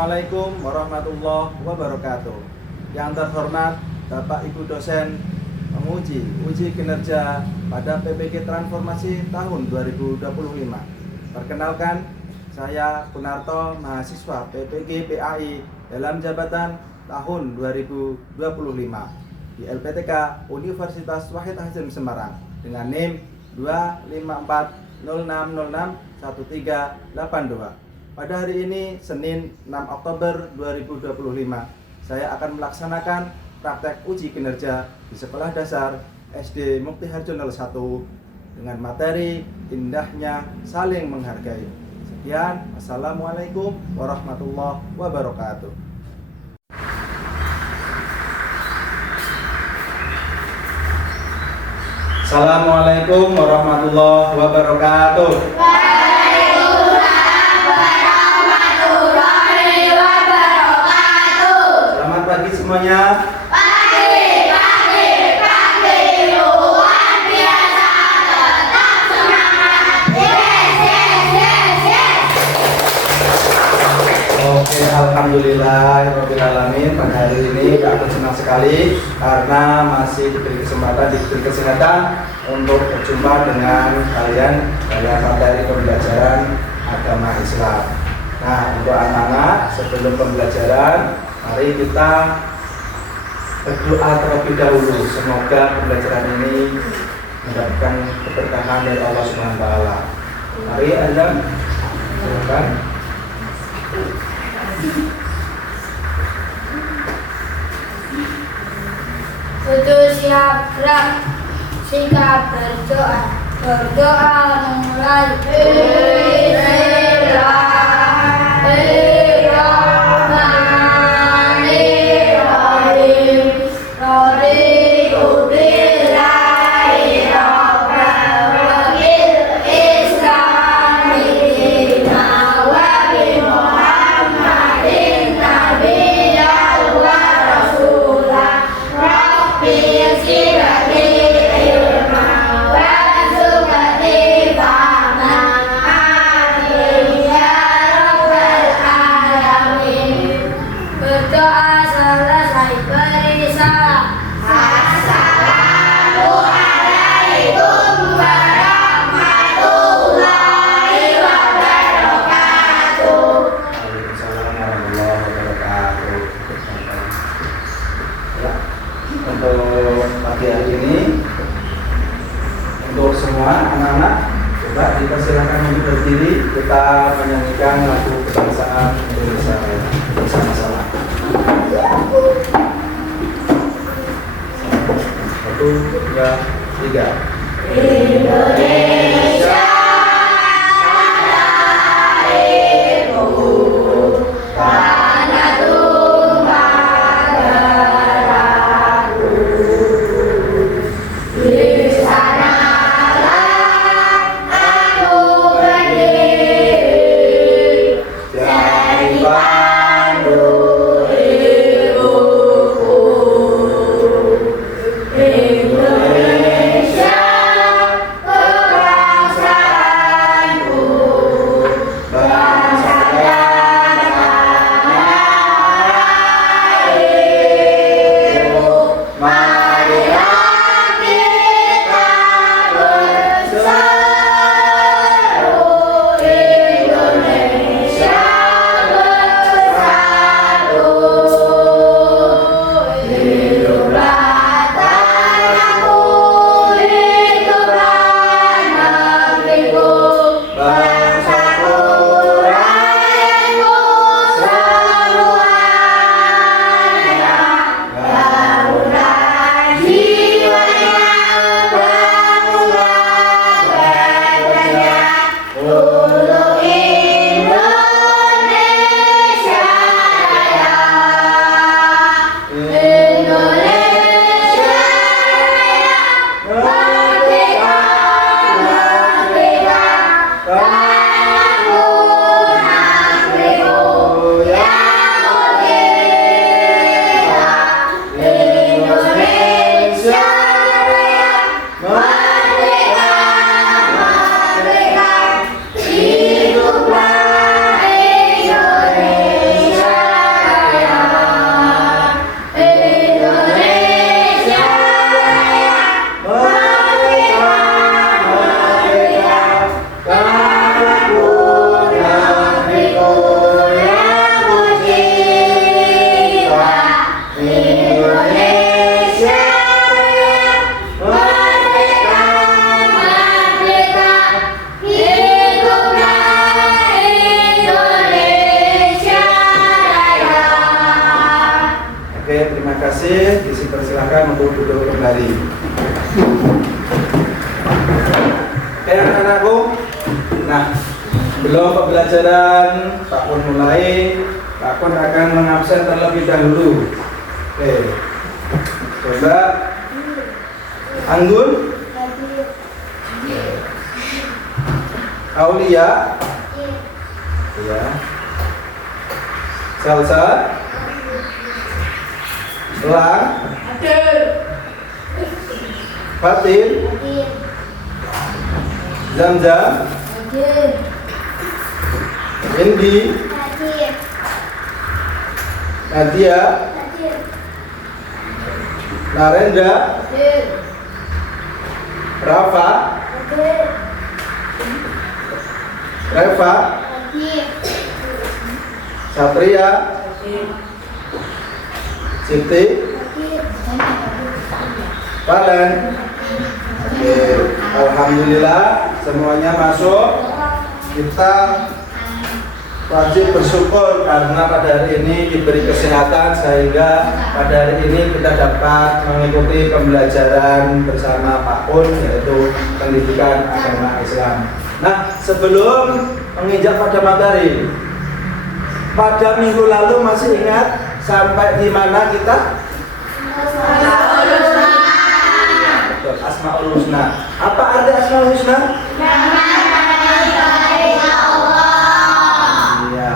Assalamualaikum warahmatullahi wabarakatuh. Yang terhormat Bapak Ibu dosen penguji uji kinerja pada PPG Transformasi tahun 2025. Perkenalkan, saya Kunarto, mahasiswa PPG PAI dalam jabatan tahun 2025 di LPTK Universitas Wahid Hasim Semarang dengan NIM 25406061382. Pada hari ini, Senin 6 Oktober 2025, saya akan melaksanakan praktek uji kinerja di Sekolah Dasar SD Mukti Harjo 01 dengan materi indahnya saling menghargai. Sekian, Assalamualaikum warahmatullahi wabarakatuh. Assalamualaikum warahmatullahi wabarakatuh. Pagi semuanya. Pagi, luar biasa, tetap semangat. Yes. Oke, alhamdulillah rabbil alamin. Pada hari ini aku senang sekali karena masih diberi kesehatan untuk berjumpa dengan kalian dalam materi pembelajaran agama Islam. Nah, untuk anak-anak sebelum pembelajaran, mari kita berdoa terlebih dahulu. Semoga pembelajaran ini mendapatkan keberkahan dari Allah Subhanahu wa taala. Mari Anda silakan. Kudu siap gerak, sikap berdoa. Berdoa memulai. Untuk pagi hari ini, untuk semua anak-anak, coba kita silakan untuk berdiri, kita menyanyikan lagu kebangsaan Indonesia bersama-sama. 1, 2, 3. Indonesia Indonesia Oke anak-anakku. Nah, belum pembelajaran Pak Pun mulai, Pak Pun akan mengabsen terlebih dahulu. Oke. Coba Anggun, Aulia, ya, Salsa, Lang, Fatin, Zamzam, Indi, Nadia, Narendra, Rafa, Reva, Satria, Siti, Valen. Oke, alhamdulillah semuanya masuk. Kita wajib bersyukur karena pada hari ini diberi kesehatan sehingga pada hari ini kita dapat mengikuti pembelajaran bersama Pak Pun, yaitu pendidikan agama Islam. Nah, sebelum menginjak pada materi, pada minggu lalu masih ingat sampai di mana kita? Asmaul Husna. Apa arti Asmaul Husna? Iya.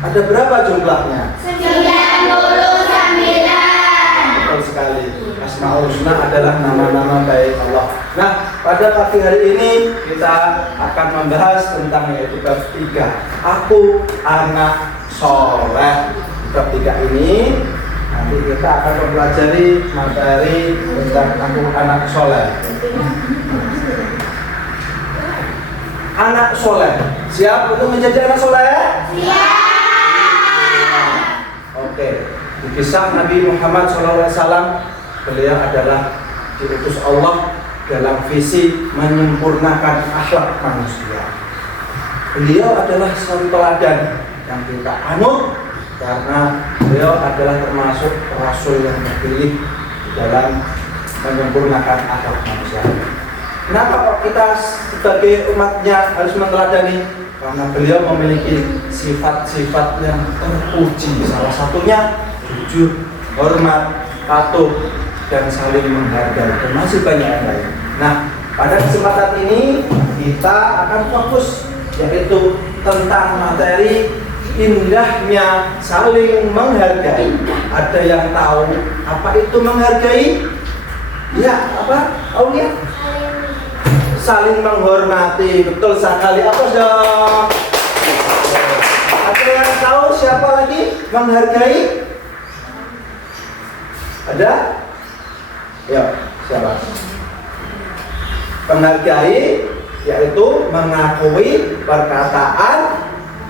Ada berapa jumlahnya? 99. Betul sekali. Asmaul Husna adalah nama-nama baik Allah. Nah, pada pagi hari ini kita akan membahas tentang yaitu bab 3. Aku anak soleh. Bab 3 ini nanti kita akan mempelajari materi tentang aku anak soleh. Anak soleh, siap untuk menjadi anak soleh? Siap. Oke, di kisah Nabi Muhammad SAW, beliau adalah diutus Allah dalam visi menyempurnakan akhlak manusia. Beliau adalah satu teladan yang kita anut karena beliau adalah termasuk rasul yang terpilih dalam menyempurnakan akhlak manusia. Kenapa kok kita sebagai umatnya harus meneladani? Karena beliau memiliki sifat-sifat yang terpuji. Salah satunya jujur, hormat, patuh, dan saling menghargai. Dan masih banyak yang lain. Nah, pada kesempatan ini kita akan fokus yaitu tentang materi indahnya saling menghargai. Ada yang tahu apa itu menghargai? Ya, apa? Aulia? Saling menghormati. Betul sekali. Apa dong? Ada yang tahu siapa lagi menghargai? Ada? Ya, siapa? Menghargai yaitu mengakui perkataan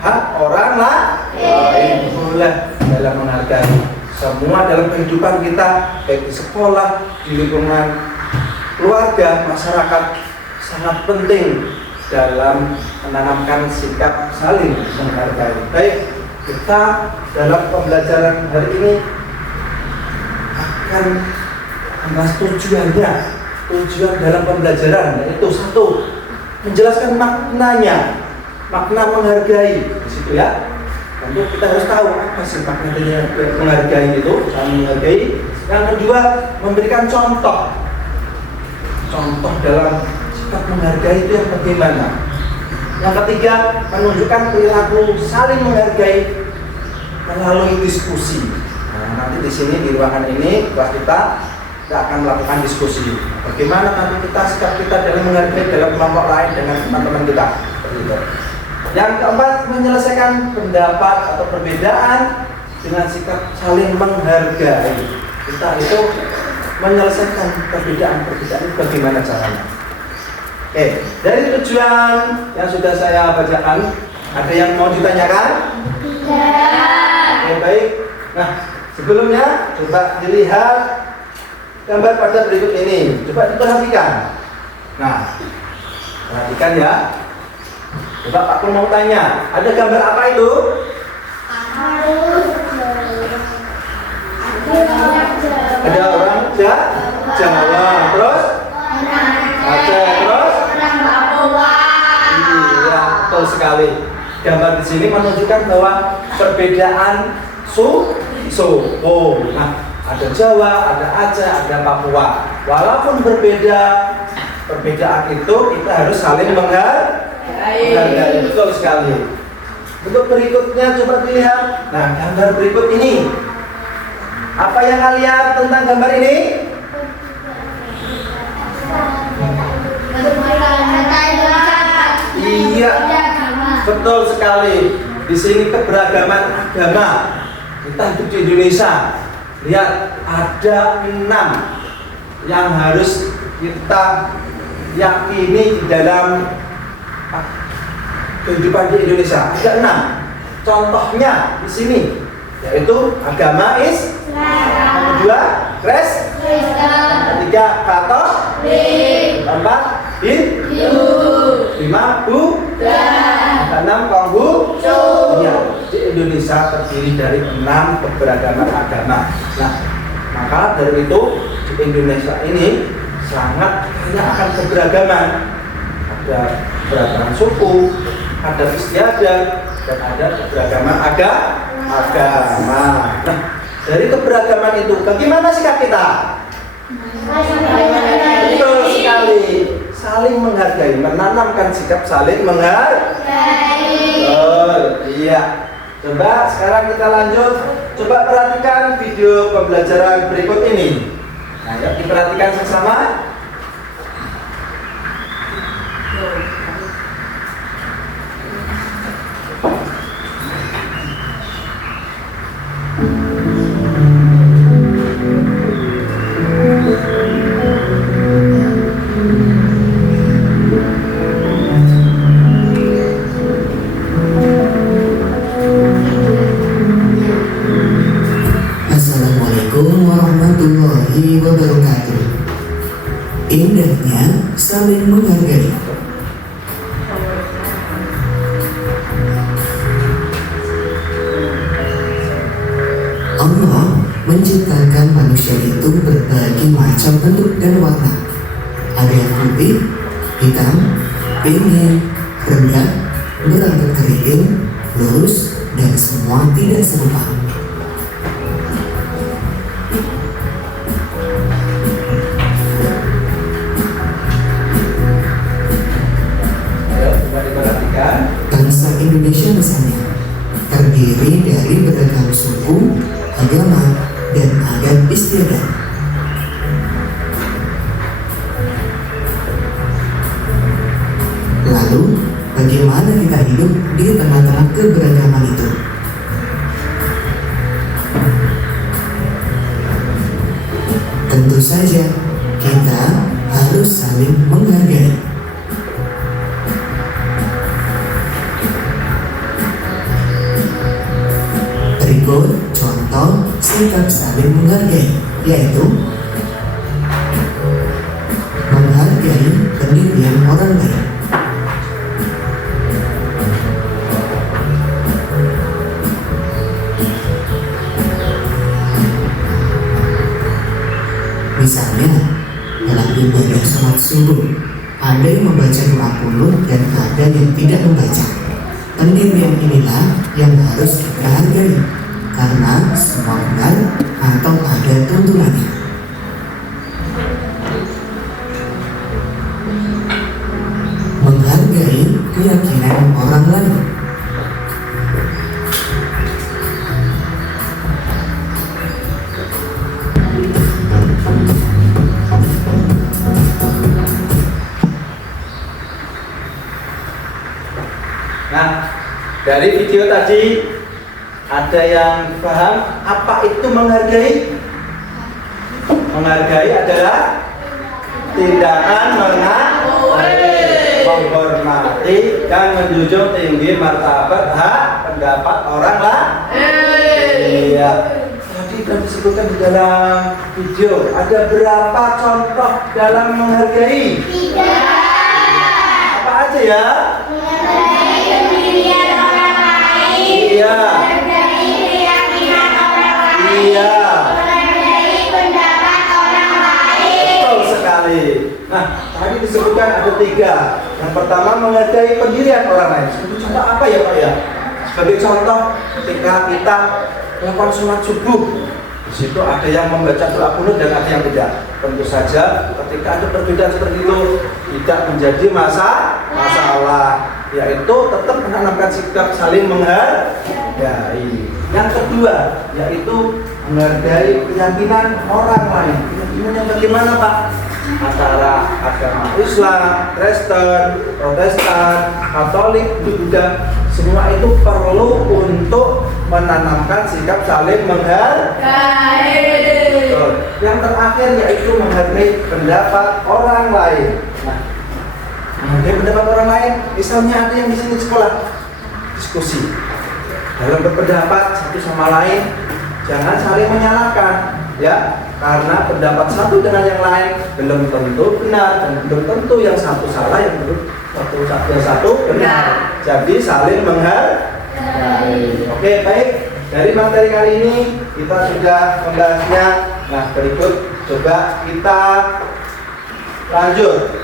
hak orang lain. Boleh dalam menghargai. Semua dalam kehidupan kita, baik di sekolah, di lingkungan keluarga, masyarakat, sangat penting dalam menanamkan sikap saling menghargai. Baik, kita dalam pembelajaran hari ini akan membahas tujuan dalam pembelajaran, yaitu satu, menjelaskan maknanya, makna menghargai di situ ya. Tentu kita harus tahu apa sih maknanya menghargai itu, saling menghargai. Yang kedua, memberikan contoh dalam sikap menghargai itu yang bagaimana. Yang ketiga, menunjukkan perilaku saling menghargai melalui diskusi. Nah, nanti di sini di ruangan ini kelas kita akan melakukan diskusi. Bagaimana nanti sikap kita dalam menghargai dalam kelompok lain dengan teman-teman kita. Yang keempat, menyelesaikan pendapat atau perbedaan dengan sikap saling menghargai. Kita itu menyelesaikan perbedaan bagaimana caranya. Oke, dari tujuan yang sudah saya bacakan, ada yang mau ditanyakan? Tidak. Oke, baik. Nah, sebelumnya coba dilihat gambar pada berikut ini. Coba diperhatikan. Nah, perhatikan ya. Coba Pak Pun mau tanya, ada gambar apa itu? Ada orang jahat. Jawa, terus Aceh, terus iya, betul sekali. Gambar di sini menunjukkan bahwa perbedaan suku. Nah, ada Jawa, ada Aceh, ada Papua. Walaupun perbedaan itu kita harus saling menghargai. Betul sekali. Untuk berikutnya coba dilihat. Nah, gambar berikut ini. Apa yang kalian lihat tentang gambar ini? Iya, betul sekali. Di sini keberagaman agama. Kita hidup di Indonesia. Lihat, ada 6 yang harus kita yakini di dalam kehidupan di Indonesia. Ada 6. Contohnya di sini, yaitu agama Islam. Yang kedua, Kristen. Yang ketiga, Katolik. Keempat, Hindu. 5, Buddha. 6, Konghucu. Ya, di Indonesia terdiri dari 6 keberagaman agama. Nah, maka dari itu di Indonesia ini sangat kaya akan keberagaman. Ada keberagaman suku, ada istiadat, dan ada keberagaman agama. Nah, dari keberagaman itu, bagaimana sikap kita? Betul sekali, saling menghargai, menanamkan sikap saling menghargai. Oh, iya. Coba sekarang kita lanjut. Coba perhatikan video pembelajaran berikut ini. Nah, yuk diperhatikan bersama. Assalamualaikum warahmatullahi wabarakatuh. Indahnya saling menghargai. Allah menciptakan manusia itu berbagai macam bentuk dan warna. Ada yang putih, hitam, tinggi, rendah, berambut keriting, lurus, dan semua tidak serupa. Bangsa Indonesia misalnya terdiri dari beragam suku, agama, dan adat istiadat. Lalu, bagaimana kita hidup di tengah-tengah keberagaman itu? Tentu saja, kita harus saling menghargai. Berikut contoh sikap saling menghargai, yaitu menghargai pendirian orang lain. Misalnya, dalam ibadah sholat subuh, ada yang membaca doa kunut dan ada yang tidak membaca. Pendirian inilah yang harus kita hargai, karena semua benar atau ada tuntunannya. Menghargai keyakinan orang lain. Nah, dari video tadi ada yang paham apa itu menghargai? Menghargai adalah tindakan menghormati dan menjunjung tinggi martabat hak pendapat orang lain. Iya. Tadi sudah disebutkan di dalam video. Ada berapa contoh dalam menghargai? 3. Apa aja ya? Iya. Iya. Pendapat orang lain. lain. Nah, tadi disebutkan ada 3. Yang pertama menghargai pendirian orang lain. Sebagai contoh apa ya Pak ya? Sebagai contoh ketika kita melakukan sholat subuh, di situ ada yang membaca doa kunut dan ada yang tidak. Tentu saja ketika ada perbedaan seperti itu tidak menjadi masalah, yaitu tetap menanamkan sikap saling menghargai. Yang kedua yaitu menghargai keyakinan orang lain. Keyakinan yang bagaimana Pak? Antara agama Islam, Kristen, Protestan, Katolik, Buddha, semua itu perlu untuk menanamkan sikap saling menghargai. Yang terakhir yaitu menghargai pendapat orang lain. Nah, menghargai pendapat orang lain, misalnya ada yang di sini sekolah diskusi dalam berpendapat satu sama lain, jangan saling menyalahkan, ya. Karena pendapat satu dengan yang lain belum tentu benar dan belum tentu yang satu salah, yang satu benar. Jadi saling menghargai. Oke, baik. Dari materi kali ini kita sudah membahasnya. Nah, berikut coba kita lanjut.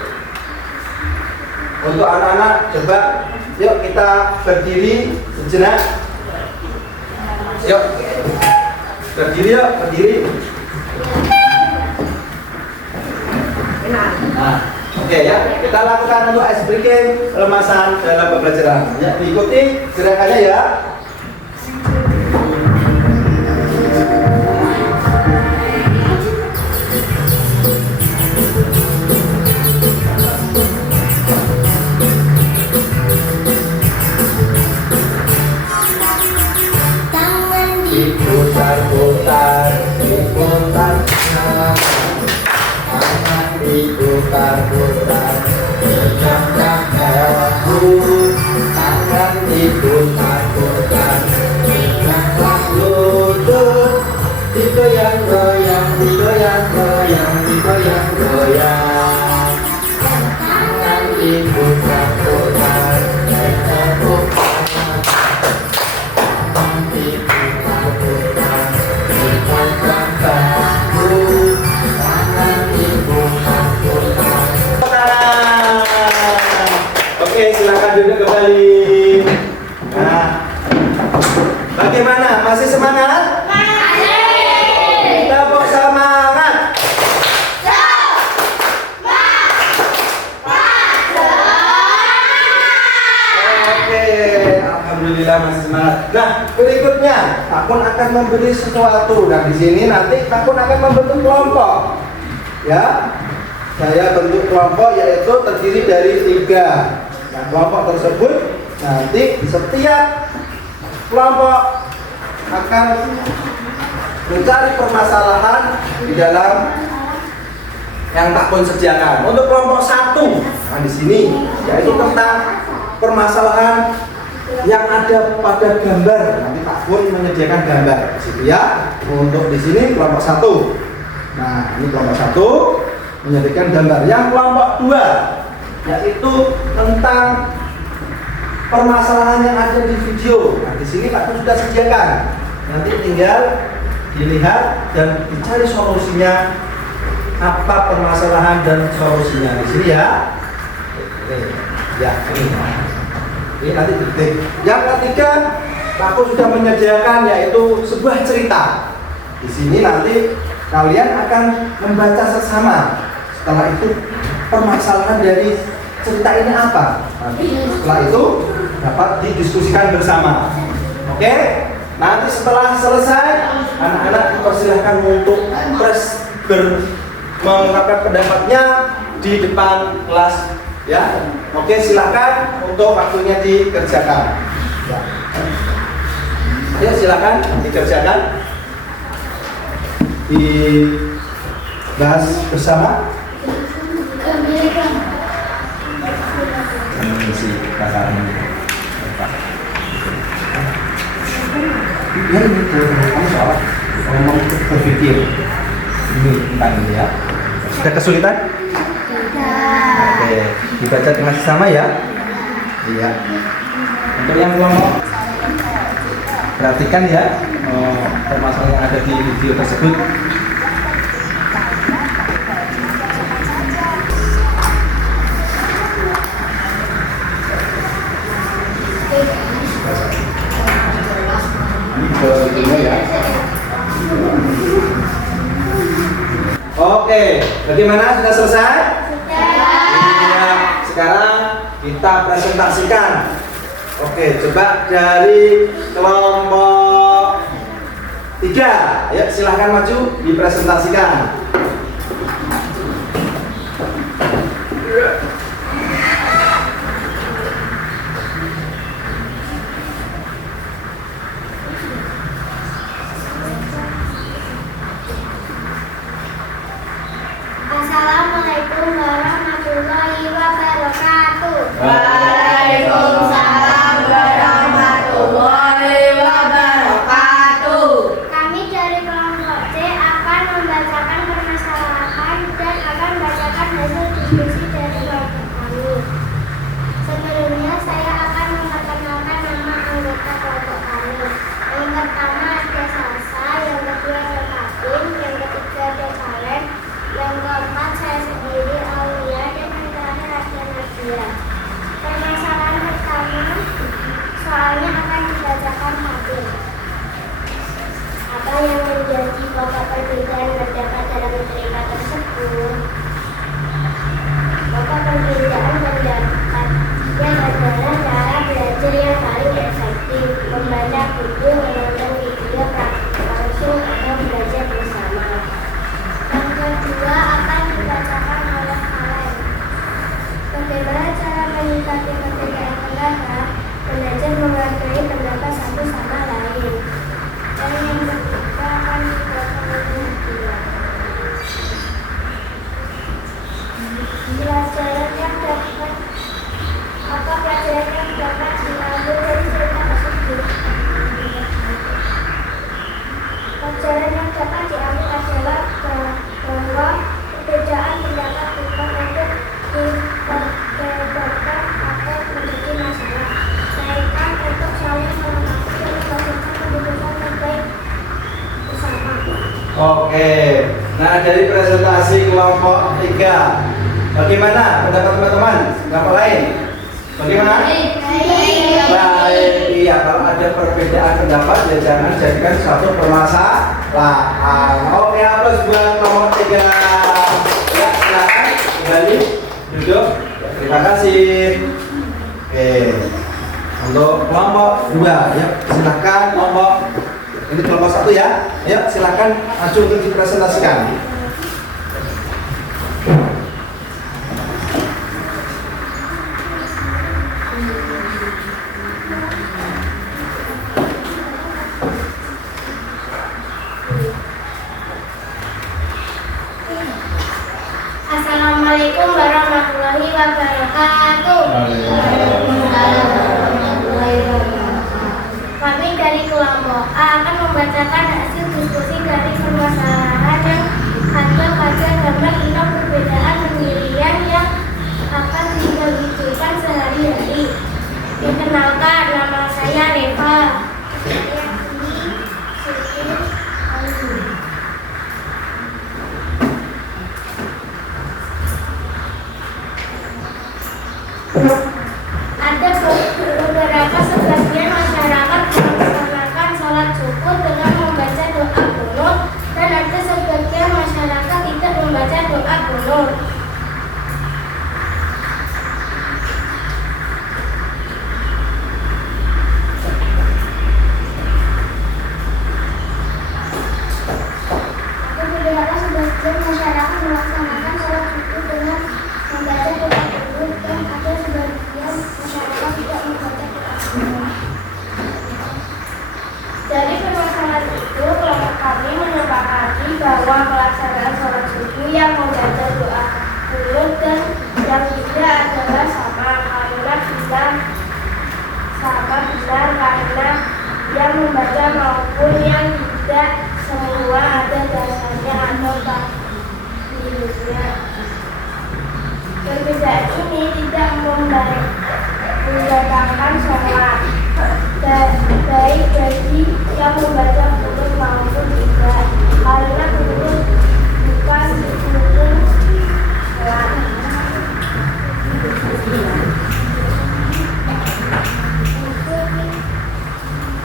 Untuk anak-anak, coba yuk kita berdiri sejenak. Yuk. Berdiri yuk, berdiri. Nah, oke ya, kita lakukan untuk ice breaking pelemasan dalam pembelajaran. Ya, diikuti gerakannya ya. Diputar-putar, diputar, tangan diputar-putar, tegakkan hewanku, tangan diputar-putar, tegakkan lutut, digoyang-goyang, digoyang-goyang, digoyang-goyang, tangan diputar-putar, tegakkan Oke, silakan duduk kembali. Nah, bagaimana? Masih semangat? Masih. Kita mau semangat. Oke, alhamdulillah masih semangat. Nah, berikutnya Takun akan memberi sesuatu. Nah, di sini nanti Takun akan membentuk kelompok. Ya, saya bentuk kelompok yaitu terdiri dari 3. Nah, kelompok tersebut nanti setiap kelompok akan mencari permasalahan di dalam yang Takun sediakan. Untuk kelompok 1, nah di sini yaitu tentang permasalahan yang ada pada gambar. Nanti Takun menyediakan gambar di situ ya. Untuk di sini kelompok 1. Nah, ini kelompok 1 menyediakan gambar. Yang kelompok 2 yaitu tentang permasalahan yang ada di video. Nah, di sini Pak sudah sediakan. Nanti tinggal dilihat dan dicari solusinya, apa permasalahan dan solusinya di sini ya. Ya, ini nanti detik. Yang ketiga, Pak sudah menyediakan yaitu sebuah cerita. Di sini nanti kalian akan membaca sesama. Setelah itu permasalahan dari cerita ini apa? Setelah itu dapat didiskusikan bersama. Oke? Nanti setelah selesai, anak-anak dipersilahkan untuk mengungkapkan pendapatnya di depan kelas. Ya, oke, silakan untuk waktunya dikerjakan. Ya. Ayo silakan dikerjakan, dibahas bersama. Si kakak ini, ya ini kamu soal ngomong berpikir ini tentang ini ya. Sudah kesulitan? Oke, dibaca dengan sesama ya. Iya. Untuk yang kelompok, perhatikan ya permasalahan yang ada di video tersebut. Bagaimana? Sudah selesai? Sudah. Iya. Sekarang kita presentasikan. Oke, coba dari kelompok 3. Ayo silahkan maju dipresentasikan. Assalamualaikum warahmatullahi wabarakatuh. Waalaikumsalam warahmatullahi wabarakatuh. Kami dari kelompok C akan membacakan permasalahan dan akan membacakan hasil diskusi dari kelompok kami. Sebelumnya saya akan memperkenalkan nama anggota kelompok kami. Yang pertama ada Salsa, yang kedua ada Fatin, yang ketiga ada Karen, yang keempat saya sendiri Aulia, dan yang terakhir ada Nadia. Permasalahan pertama soalnya akan dibacakan Fatin. Apa yang menjadi pokok perbedaan pendapat dalam cerita tersebut? Pokok perbedaan pendapat yang adalah cara belajar yang paling efektif, membaca buku, menonton video langsung atau belajar bersama. Yang kedua akan dibacakan oleh kalian. Bagaimana cara menyikapi perbedaan pendapat? Belajar menghargai pendapat satu sama lain. Dan yang ketiga akan dibacakan oleh Nadia. Pelajaran yang dapat diambil dari cerita tersebut? Pelajaran yang dapat diambil adalah bahwa perbedaan pendapat bukan untuk diperdebatkan atau menjadi masalah, melainkan untuk saling melengkapi dan menghasilkan keputusan terbaik bersama. Oke. Nah, dari presentasi kelompok 3, bagaimana pendapat teman-teman? Kelompok lain? Bagaimana? Baik. Iya, kalau ada perbedaan pendapat ya jangan jadikan suatu permasalahan. Oke, aplaus buat kelompok 3. Ya, silakan kembali duduk. Ya, terima kasih. Oke. Untuk kelompok 2, ya silakan kelompok ini kelompok 1 ya. Ya, silakan maju untuk dipresentasikan. Assalamualaikum warahmatullahi wabarakatuh. Kami dari kelompok A akan membacakan hasil diskusi dari permasalahan yang ada pada gambar tentang perbedaan pendirian yang akan dihidupkan sehari-hari. Dikenalkan, nama saya Reva. Ada beberapa sebagian masyarakat melaksanakan sholat subuh dengan membaca doa qunut, dan ada sebagian masyarakat tidak membaca doa qunut. Ada beberapa sebagian masyarakat melaksanakan sholat subuh dengan membaca doa qunut, dan ada sebagian masyarakat tidak membaca doa qunut. Dari permasalahan itu, kelompok kami menyepakati bahwa pelaksanaan sholat subuh yang membaca doa qunut dan yang tidak adalah sama karena yang membaca maupun yang tidak semua ada dasarnya atau takdirnya. Perbedaan ini tidak membatalkan sholat, baik bagi yang membaca qunut maupun tidak, karena qunut bukan rukun sholat.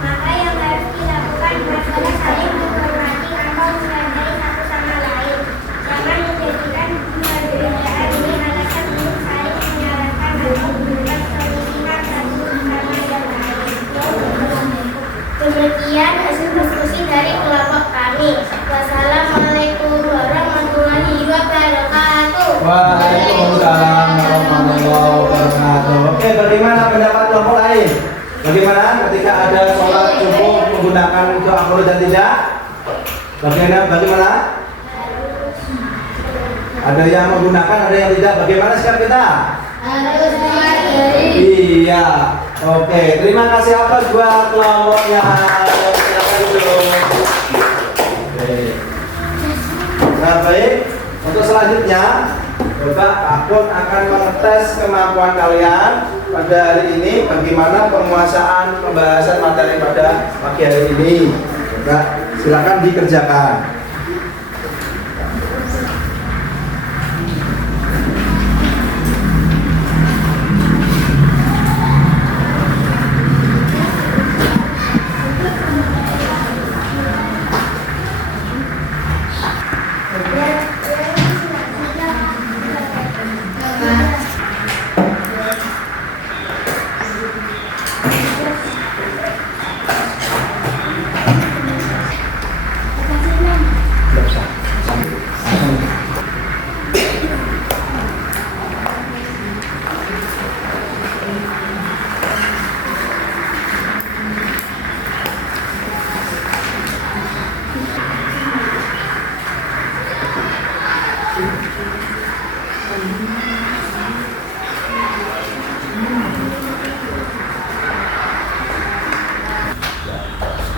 Maka yang harus dilakukan adalah saling menghormati atau menghargai satu sama lain. Jangan menjadikan Waalaikumsalam warahmatullahi wabarakatuh. Oke, bagaimana pendapat kelompok lain? Bagaimana ketika ada sholat subuh menggunakan doa qunut dan tidak? Bagaimana? Ada yang menggunakan, ada yang tidak. Bagaimana sikap kita? Harus menghargai. Iya. Oke, terima kasih atas buat kelompoknya. Silakan duduk. Oke. Nah, baik. Untuk selanjutnya, Bapak Akun akan mengetes kemampuan kalian pada hari ini. Bagaimana penguasaan pembahasan materi pada pagi hari ini. Nah, silakan dikerjakan.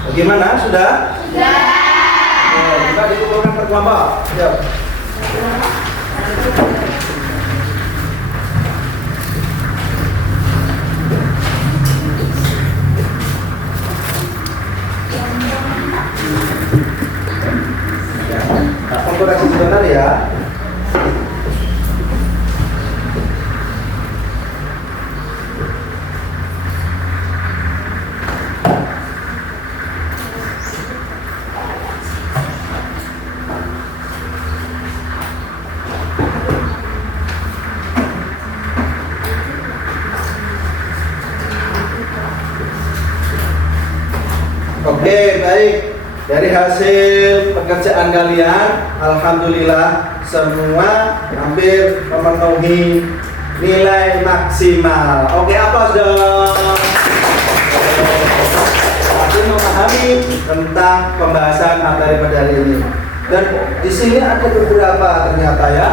Bagaimana? Sudah? Sudah. Kita dikumpulkan per kelompok. Yuk. Nah, koreksi sebentar ya. Oke, baik. Dari hasil pekerjaan kalian, alhamdulillah semua hampir memenuhi nilai maksimal. Oke, apa dong? Tapi memahami tentang pembahasan materi pada hari ini. Dan di sini ada beberapa ternyata ya.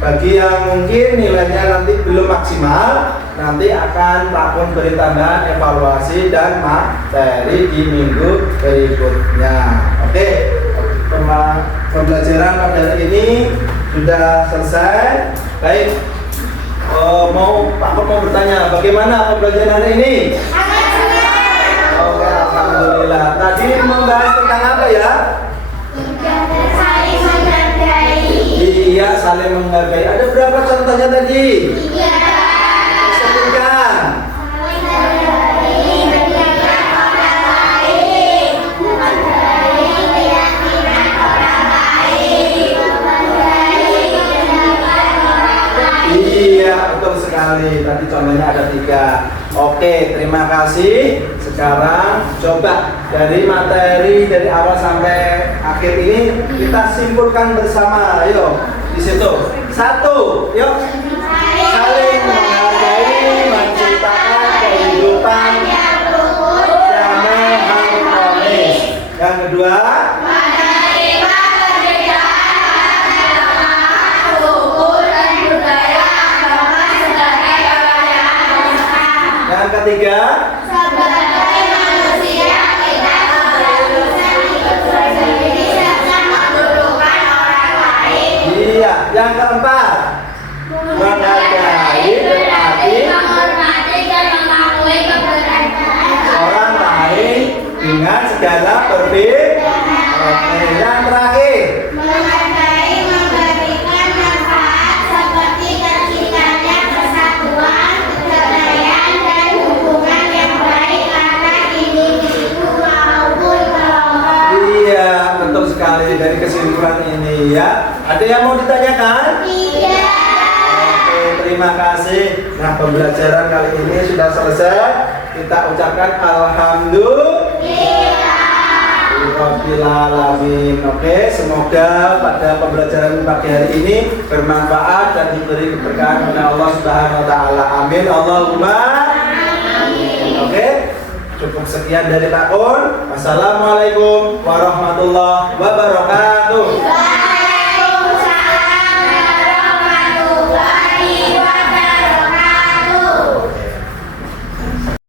Bagi yang mungkin nilainya nanti belum maksimal, nanti akan takun beri tambahan evaluasi dan materi di minggu berikutnya. Oke, pembelajaran pada hari ini sudah selesai. Baik, Pak mau bertanya, bagaimana pembelajaran hari ini? Oke, alhamdulillah. Tadi membahas tentang apa ya? Saling menghargai. Iya, saling menghargai. Ada berapa contohnya tadi? 3. Sebutkan. Saling menghargai, mendengarkan orang lain, menghargai keyakinan orang lain, menghargai pendapat orang lain. Iya, betul sekali. Tadi contohnya ada 3. Oke, terima kasih. Sekarang coba dari materi dari awal sampai akhir ini kita simpulkan bersama. Ayo, di situ. 1, yuk. Saling menghargai, menciptakan kehidupan damai harmonis. Yang kedua, Menerima perbedaan agama, suku, dan budaya agama sebagai perbedaan besar. yang ketiga, Sebagai manusia kita seharusnya ikut berdiri serta mendudukkan orang lain. iya. Yang keempat, menghargai berarti menghormati dan mengakui keberadaan orang lain dengan segala perbedaan. Oke, yang terakhir, menghargai memberikan manfaat seperti terciptanya persatuan, kedamaian, dan hubungan yang baik antara individu maupun kelompok. iya betul sekali dari kesimpulan ini ya. Ada yang mau ditanyakan? Iya. Oke, terima kasih. Nah, pembelajaran kali ini sudah selesai. Kita ucapkan alhamdulillah. rabbil alamin. Oke, semoga pada pembelajaran pagi hari ini bermanfaat dan diberi keberkahan oleh Allah Subhanahu wa taala. Amin. Allahumma amin. Oke. Cukup sekian dari Pak Un. Wassalamualaikum warahmatullahi wabarakatuh.